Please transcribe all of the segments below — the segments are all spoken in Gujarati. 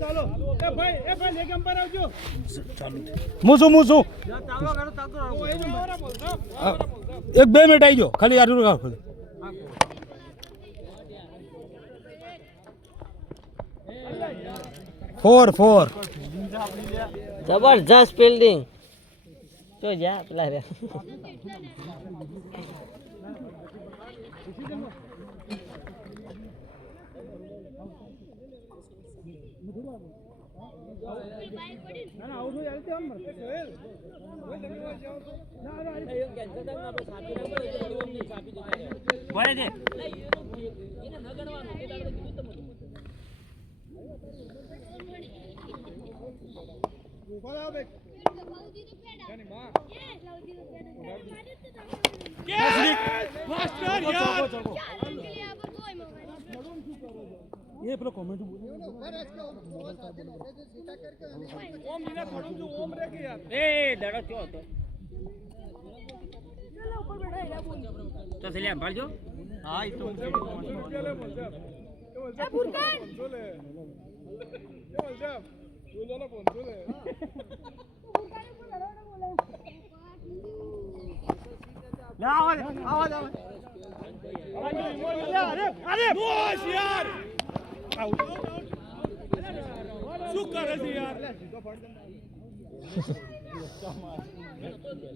ચાલો એ ભાઈ લેગ અંપાયર આવજો મૂસું એક 2 મિનિટ આવી જાઓ ખાલી આટલું રાખો ફોર જબરજસ્ત ફિલ્ડિંગ જો જા પેલા રે ये पेलो कमेंट ઓમ નીના થોડું જો ઓમ રે કે યાર એ દડો ક્યો હતો ચલો ઉપર બેઠા એલા બોલ તો સેલે ભાળજો हां ये तो એ ભૂરકાન બોલે બોલો બોલ બોલે आवाज અરે બોસ યાર શું કરે છે યાર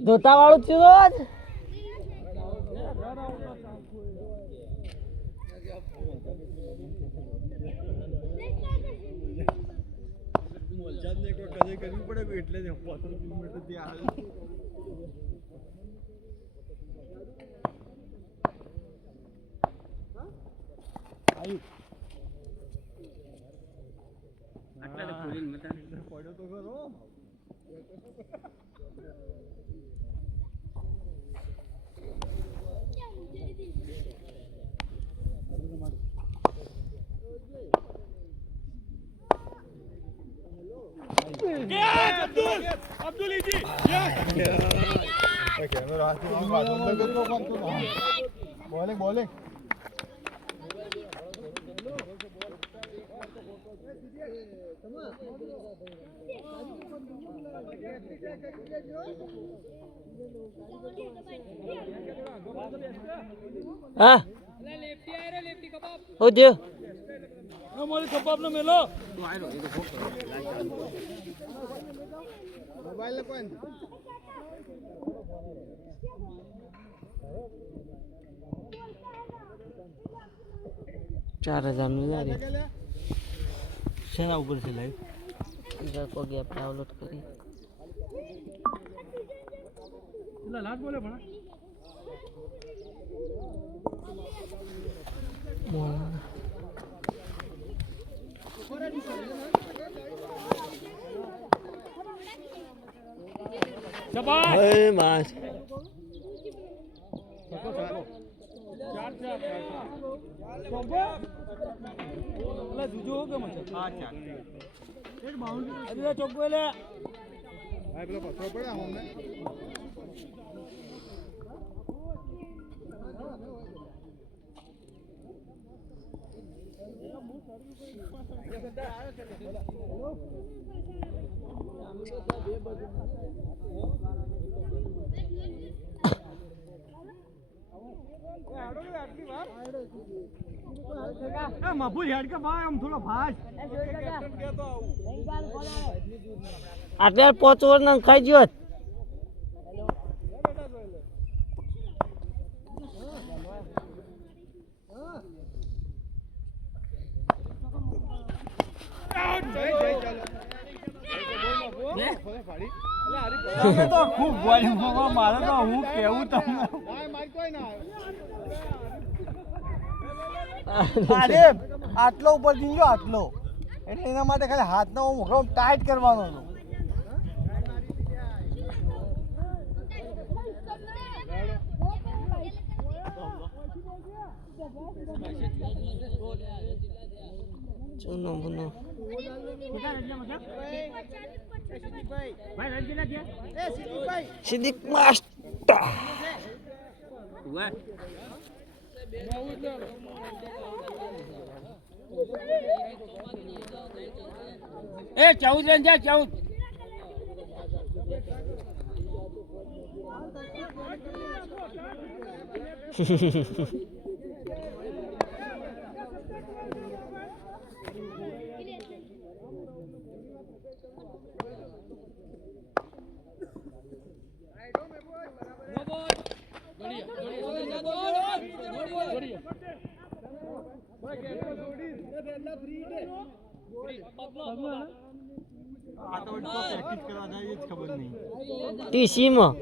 ધોતા વાળું છું રોજ વલસાડને કોઈ કદે કરવી પડે એટલે જ 15 કિલોમીટર થી આવે આટલા તો ખોલીને મતા પડ્યો તો ખરો અબ્દુલ ઈજી કેમેરો હાથમાં પાછો લગતો પણ તો બોલિંગ હા ઓ દે મોલી કબાબ નો મેલો મોબાઈલ ને કોણ 4000 નું જારી શેના ઉપર છે લાઈવ ઇધર કો ગેપ ડાઉનલોડ કરી પેલા લાટ બોલે પણ શાબાશ એ માસ પેલા જુજો કે મત હા ચાર એક બાઉન્ડરી અરે ચોક્કો લે ભાઈ પેલો પથરો પડ્યા હોમે મફુલ હેડ કે ભાઈ આમ થોડો ફાસ્ટ આટલે 5 ઓવર ના ખાઈ ગયો તમે તો ખૂબ બોલિંગ મારે તો હું કેવું તમને અરે આટલો ઉપર જીંજો આટલો એટલે એના માટે ખાલી હાથનો મુખડો ટાઈટ કરવાનો હતો ચુનો બુનો સિદ્દીક માસ્ટર વાહ એ 14 રન છે 14. આ તો પ્રેક્ટિસ કરવા જાય એ જ ખબર નહીં. ટીસીમાં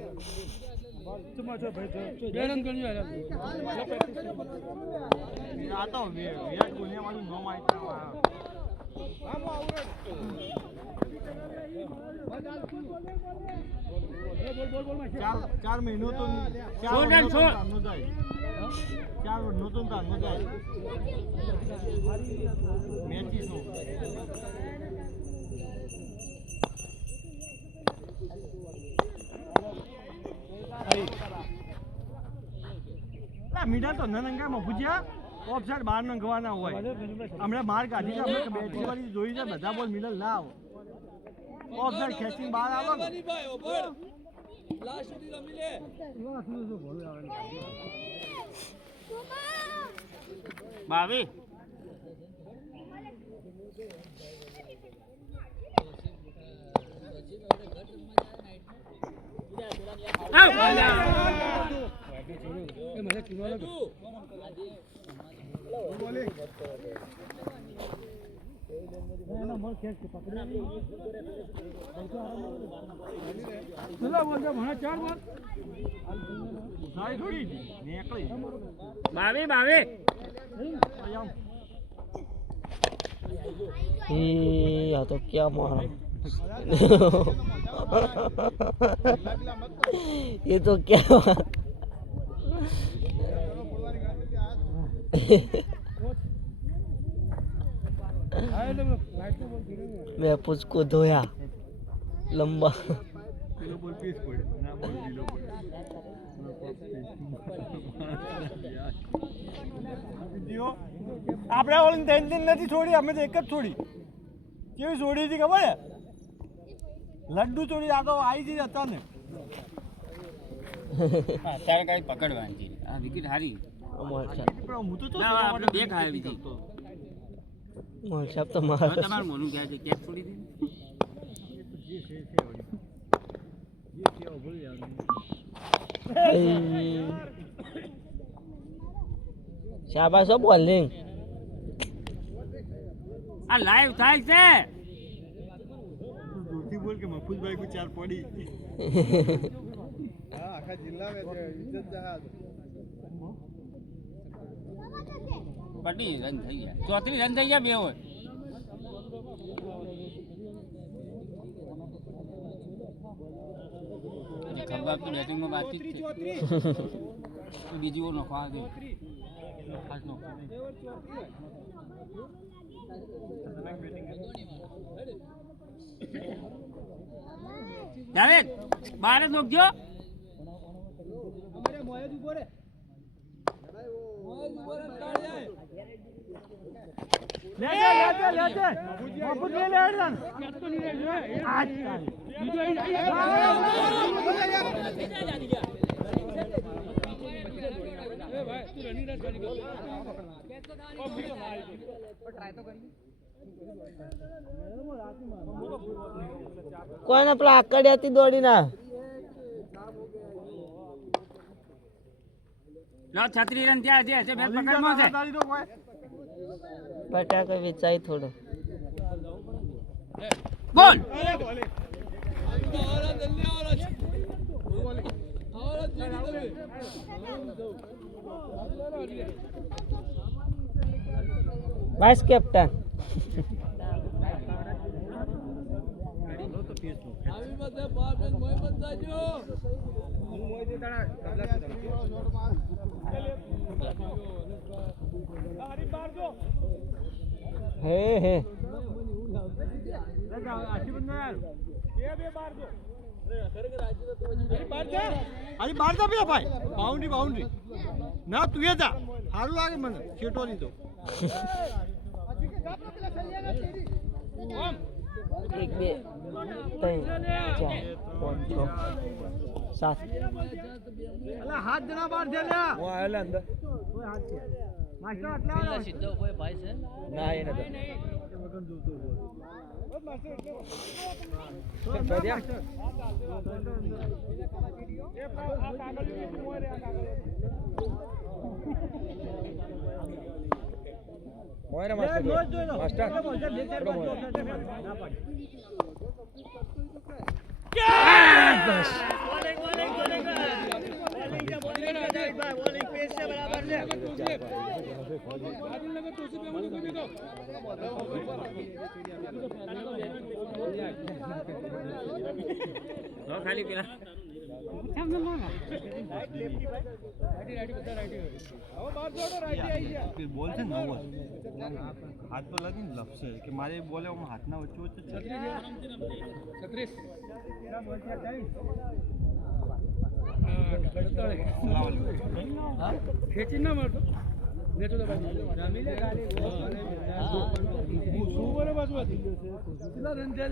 આ તો વિરાટ કોહલી વાળું નામ આવ્યું. 4 મહિનો તો 4 વર્ષનો તો તારનો જાય. 4 વર્ષનો તો તારનો જાય. મેચીસ નો મીડા તો નંગામાં પૂછ્યા ઓફસાઈડ 12 નંગવાના હોય. હમણાં માર કાઢી છે, હમણાં બેટરી વાળી જોઈ છે, બધા બોલ મિડલ ના આવો. ઓફસાઈડ ખેંચીને બહાર આવો ને બાવી બાવી બાવી આ તો ક્યાં મારા ये तो क्या मैं उसको धोया लंबा આપણે ઓલી ટેન્શન નથી છોડી, અમે તો એક જ છોડી. કેવી છોડી હતી ખબર છે? લડ્ડુ છોડી. આ તો આવી જઈ હતા ને તારે કઈ પકડવાની છે. આ વિકેટ હારી. હું તો આપણે બે ખાય બીજી. સાહેબ તો મારા તમારું મોનું ક્યાં છે? કેચ છોડી દીધી. શાબાશ હો બોલિંગ. આ લાઈવ થાય છે. દૂરથી બોલ કે મફુજભાઈ કો 4 પડી. હા, આખા જિલ્લામાં ઇજ્જત જહાજ. પટી રન થઈ ગયા. 34 રન થઈ ગયા. બે હોય ખબર તો બેટિંગમાં બાકી જ છે. બીજી ઓર નખવા દે. જાવેદ બારે નોકજો. કોઈને પેલા આકડિયાથી દોડી ના. લો 36 રન થયા છે. બે પકડમાં છે. બટાકા વેચાય થોડો. બોલ વાઇસ કેપ્ટન હે હે અરે બાર જા પેલા ભાઈ. બાઉન્ડ્રી ના તું એ જા. સારું લાગે મને છેટો લીધો. 2 3 4 5 6 7 અલા 7 જણા બહાર છે લ્યા હું આવેલા અંદર કોઈ હાથ છે માસ્ટર આટલા આવો સીધો કોઈ ભાઈ છે ના એ નતો મોયરા માસ્ટર ખાલી પેલા બોલ છે ને હાથ તો લાગી ને લપસે કે મારે બોલે હાથના વચ્ચે ખેંચી ના મારતો નેટો તો બાજુ બાજુ હતી કેટલા રન છે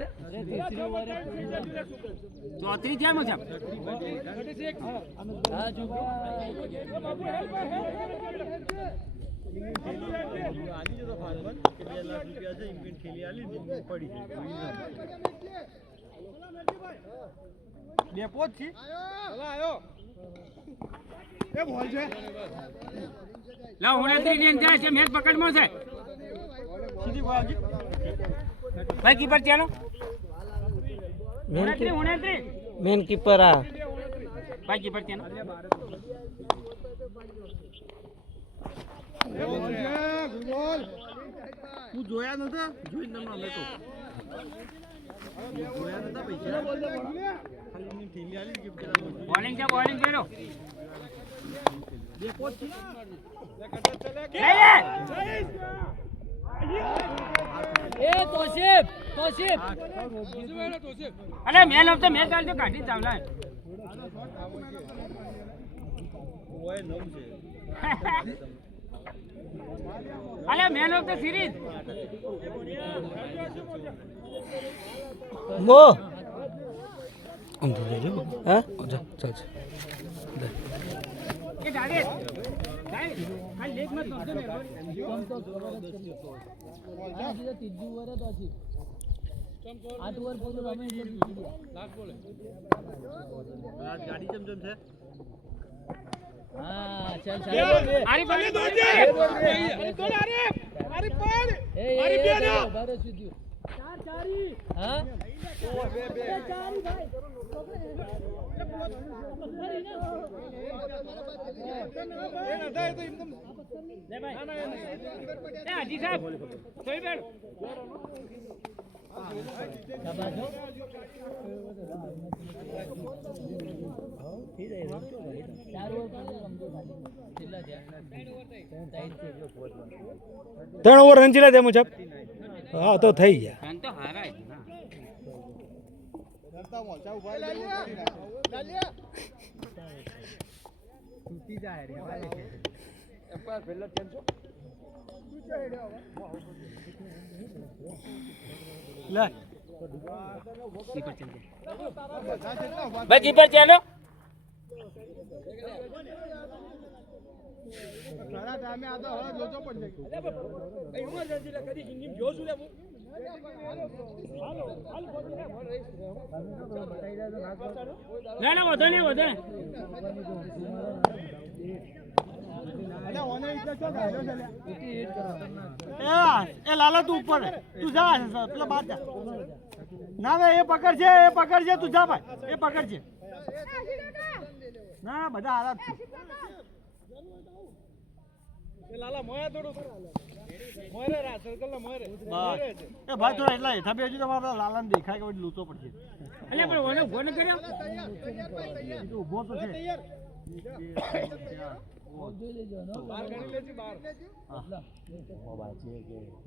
ચોત્રી થયા મજા ડેપો જ છે એ બોલ છે લાવ હુણેત્રી ની અંદર છે મેચ પકડમાં છે સીધી બોલ આવજી ભાઈ કીપર ચાલો મેન હુણેત્રી મેન કીપર આ ભાઈ કીપર ચાલો એ બોલ છે ગુડ હું જોયા નતા જોઈને તમને અમે તો જોયા નતા પૈસા ખાલી ની ઠીલી આલી કે બોલિંગ છે બોલિંગ કરો ડેપો જ છે એ તોસીફ અરે મેલ ઓફ ધ મેચ ચાલજો કાઢી ચાવલા ઓય નવ છે અરે મેલ ઓફ ધ સિરીઝ મો હા જા ચાલ કે ડાડે આ લેગ મત નોંધો ને આ સીધા ત્રીજું ઓવર જ હતી 8 ઓવર પૂરું રમે એટલે જીતી ગયા લાસ્ટ બોલે આજ ગાડી ચમચમ છે હા ચાલ ચાલ આરી બને દોડજે દોડ આરી પડ આરી બે દો બારો સીધું ચારી હા બે ચારી ભાઈ હાજી સાહેબ સોઈ બેડ ત્રણ ઓવર રન ચીલા દે મુજબ હા તો થઈ ગયા તો હારાય ભાઈ કીપર ચાલો ના ના વધો નહીં વધો એ લાલા તું ઉપર તું જા પેલા બાદ જા ના ના એ પકડ છે તું જા ભાઈ એ પકડ છે ના બધા હારા છે લાલા મોયા થોડું મોયરે રા સર્કલ ના મોયરે એ ભાઈ થોડા એટલા હેઠા બેજો તમારા લાલાને દેખાય કે પછી લૂંટો પડશે અલ્યા પણ ઓને ઉભો ન કર્યો ઊભો તો છે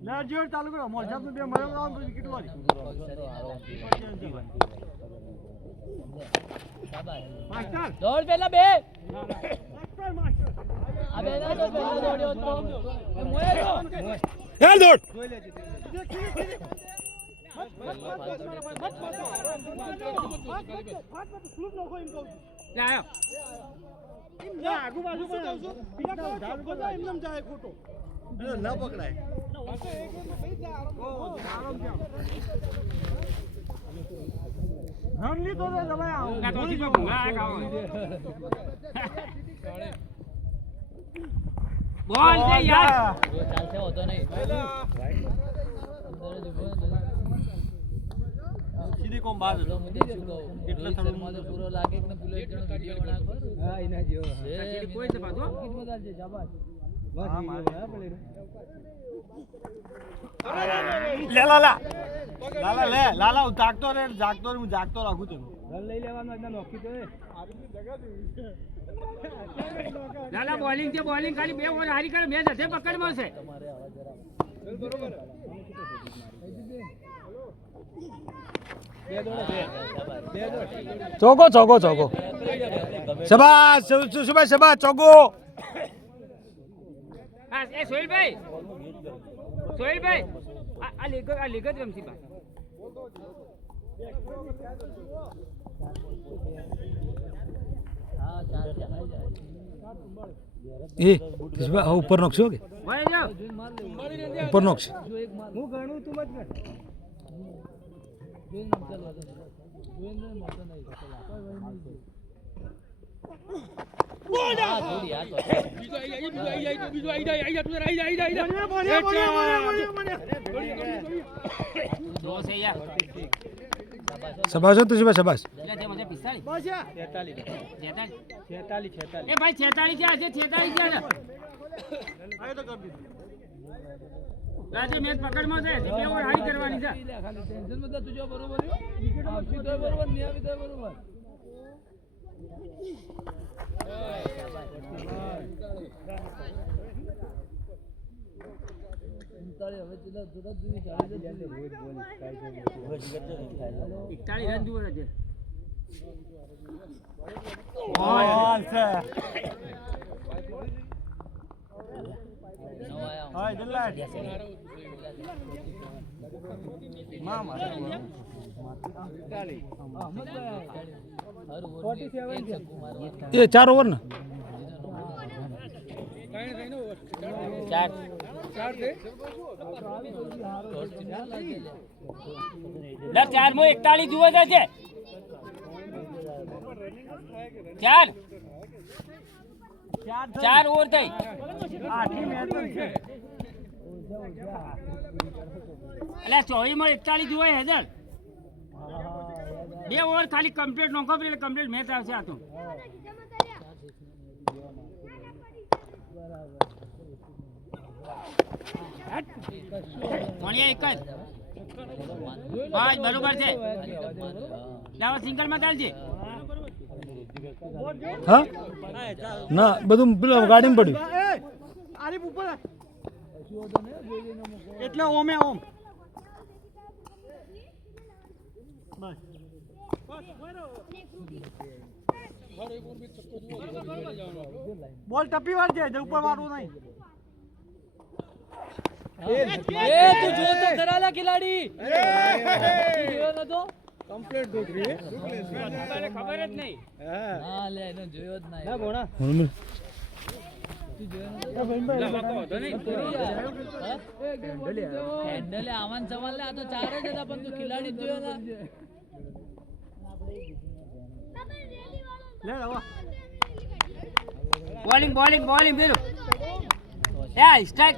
ના જોર ચાલુ કરો મોરજાબ નું બે મરમ રાઉન્ડ વિકેટ વાળી માસ્ટર દોડ પેલા બે માસ્ટર આ બે ના તો પેલા દોડ્યો તો મોયરો ચાલ દોડ ન પકડાય રન લીધો તો તમે બોલ દે યાર ચાલશે હોતો નહીં સીધી કોમ બાદ એટલે થોડું પૂરો લાગે કે પેલો એક જણો વિડિયો બનાવો હા એના જેવો કોઈ છે પાછો કિંમત આલજે શાબાશ લે લાલા લાલા લે લાલા હું જાગતો રે હું જાગતો રાખું તને રન લઈ લેવાનો આજના નોકી તો લાલા બોલિંગ છે બોલિંગ ખાલી 2 ઓવર હારી કરે મેચ હશે પકડમાં છે ચોકો ચોકો ચોકો શાબાશ સુભાઈ શાબાશ ચોકો હા એ સોહેલભાઈ આ લીગ જ રમતી બા હા ચાલશે એ કિશભાઈ આ ઉપર નોકશો કે વહી જાઓ ઉપર નોકશ હું ગણું તું મત ગણ જોઈને નંબર ચાલવા દે જોઈને મોટો નહીં બોલા થોડી આ તો દો છે યાર શાબાશ હો તુજી શાબાશ એટલે જે મને 45 બસ 46 એ ભાઈ 46 છે આજે 46 છે આ તો કરી દીધું આજે મેચ પકડમાં છે 2 ઓવર હારી કરવાની છે ખાલી ટેન્શન મત તુજો બરોબર વિકેટ આપી તો બરોબર નહીં આપી તો બરોબર હવે ચલા થોડા દૂર ચાલી જાય રોજ બોલ કાઈ છે 41 રન જુઓ છે બોલ છે નો આયા હાય દલાટ મામા એ 4 ઓવર ને ચાર મો 41 જુઓ છે 4 ઓવર થઈ આખી મેચ છે એટલે 24 માં 41 જુઓ હેજલ 2 ઓવર ખાલી કમ્પ્લીટ નોકો એટલે કમ્પ્લીટ મેચ આવશે આ તો મોણિયા એક જ બસ બરોબર છે લાવો સિંગલ માં ચાલજે હા ના બધું પેલું ગાડીમાં પડ્યું આરીફ ઉપર એટલે ઓમે ઓમ બસ બોલ ટપી વાર જાય ઉપર વાળું નહીં એ તું જો તો ખરાલા ખિલાડી જોયો નતો કમ્પ્લીટ ડોકરી તને ખબર જ નહીં હા લે એનો જોયો જ નહીં ના બોણા તું જોયો હેન્ડલે આવાન સવાલ ને આ તો 4 જ હતા પણ તું ખિલાડી જ જોયો ના લે આવો બોલિંગ બોલિંગ બોલિંગ બેરો એ સ્ટ્રાઇક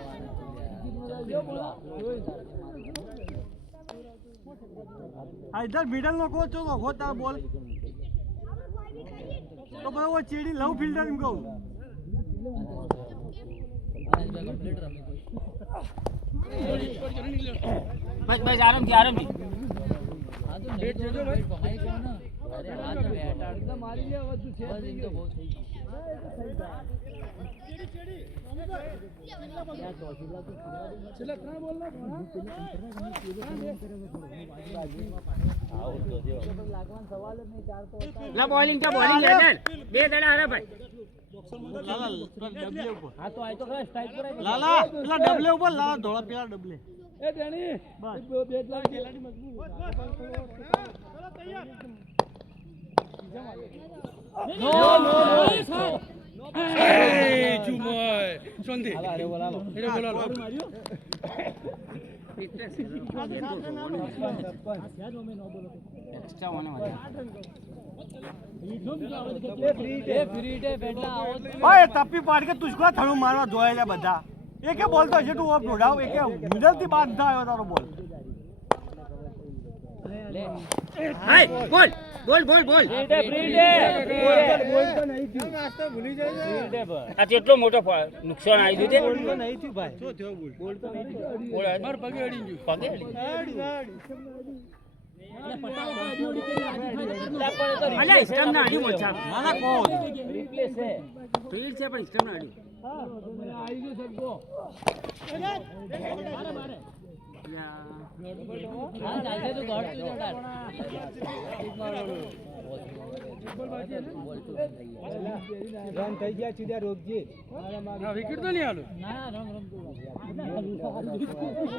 આ ઇધર મિડલ નો કોચ છો હો તાર બોલ તો ભાઈ વો ચીડી લવ ફિલ્ડર એમ કહું કમ્પ્લીટ રમી બસ બસ આરામથી આરામથી આ તો બેટ જોજો ભાઈ ભમાઈ કોણ અરે આ તો બેટ આડતા મારી લે વધુ છે બસ એમ તો બહુ થઈ લા બોલિંગ છે બોલિંગ છે બે દડા હારે ભાઈ લાલા ડબલે ઉપર આ તો આ તો ખરા સ્ટ્રાઇક પર લાલા પેલા ડબલે ઉપર લાલા ધોળા પેલા ડબલે એ ડેની બેટ લાગી નો એ ચુમોય શાંતિ અરે બોલાલો એને બોલાલો માર્યો ઓય તપી પાડ કે તુજકો થણું મારવા જોયેલા બધા એકે બોલતો છે તું ઓફ ઢોડાવ એકે મિડલ થી બાદ ના આવ્યો તારો બોલ હાય બોલ બોલ બોલ બોલ આ કેટલો મોટો નુકસાન આવી ગયું બોલ તો નહીં થયું ભાઈ શું થયો બોલ બોલ તો નહીં થયું માર પગે અડી ગયું પગે અલ્યા સ્ટમ્પ ના અડ્યું મોચા નાના કો રિપ્લેસ છે ફીલ્ડ છે પણ સ્ટમ્પ ના અડ્યું આવી ગયો સબકો હા ચાલશે તો ગોળ તું જડાર રન થઈ ગયા સીધા રોકજે વિકેટ તો નહીં આલું ના રંગ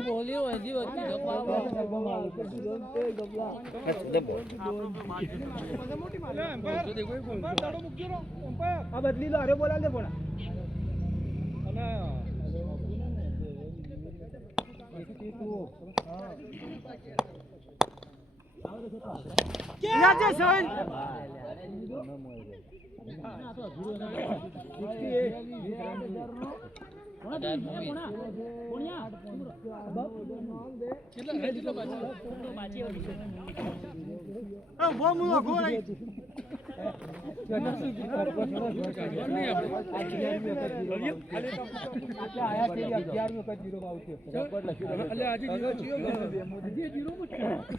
બોલ્યો હજી વચ્ચે ગપ્પા આ બદલી લો અરે બોલા દે પણ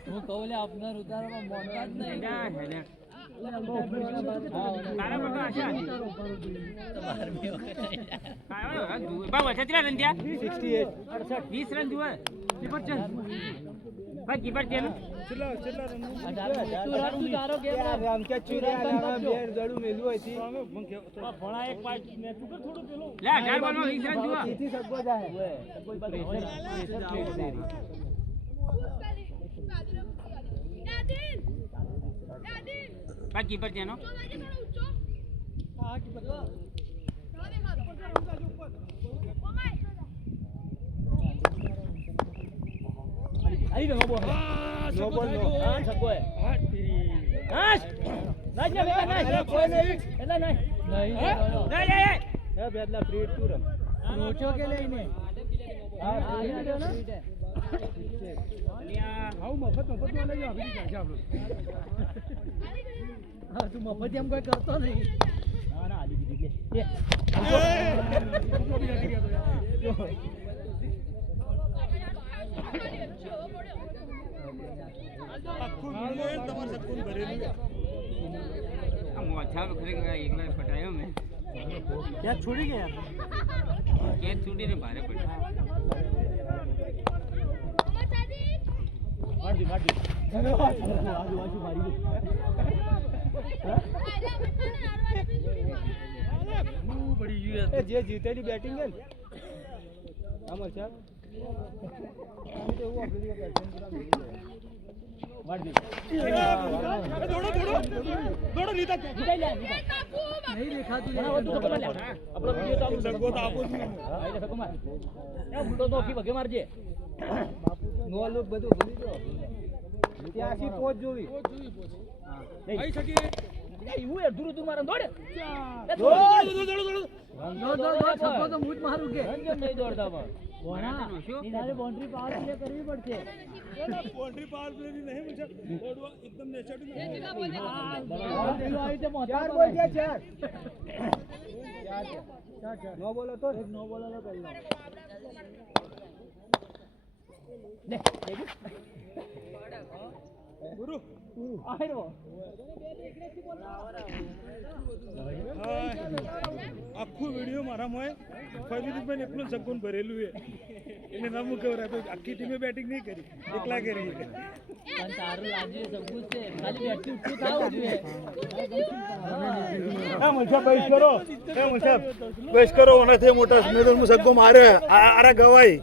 હું કહું આપનાર ઉતારવામાં મોટા જ નહીં કીપર તેનો આવી ગયો બોલ નો બોલ નો હા સકો હે નાશ નાશ ને નાશ કોઈ નહીં એટલે નહીં નહીં હે બેદલા ફ્રી તું રમ રોચો કે લઈને હા ફ્રી ને આવ મફત લઈ જાવ આપી દીધા છે હા તું મફત એમ કોઈ કરતો નહીં ના ના આલી દીધી લે ખરેખર એકલા ફટાયો મેં ક્યાં છોડી ગયા કેચ છૂટીને ભારે પડ્યો જે જીતેલી બેટિંગ છે ને આમાં છે એવું આપણે નહીં દેખાતું આપણો વિડિયો તો સગો તો આપો છું એટલે સગો માર એ મુંડો તો કી ભગે મારજે નો લોક બધું ભૂલી જાઓ 83 પોચ જોવી આવી શકી એવું એ દૂર દૂર મારન દોડ સગો તો મૂજ મારું કે નહીં દોડતા પણ નિરાલે બાઉન્ડ્રી પાર પ્લે કરવી પડશે બાઉન્ડ્રી પાર પ્લે ની નહીં મુજબ દોડવા એકદમ નેચર ચાર બોલ ગયા ચાર નો બોલો તો નો બોલો તો કરી ગુરુ આયરો આખું વિડીયો મારા મોય ફરીદભાઈ એકલું સગુન ભરેલું છે એને નામ કહેવાય તો આખી ટીમે બેટિંગ નહીં કરી એકલા કરી પણ તારું લાગ્યું સબૂત છે ખાલી બેટથી ઉઠું થાવું જોઈએ બસ કરો ઓનાથી મોટા મેદાનમાં સગ્ગો મારે આરા ગવાઈ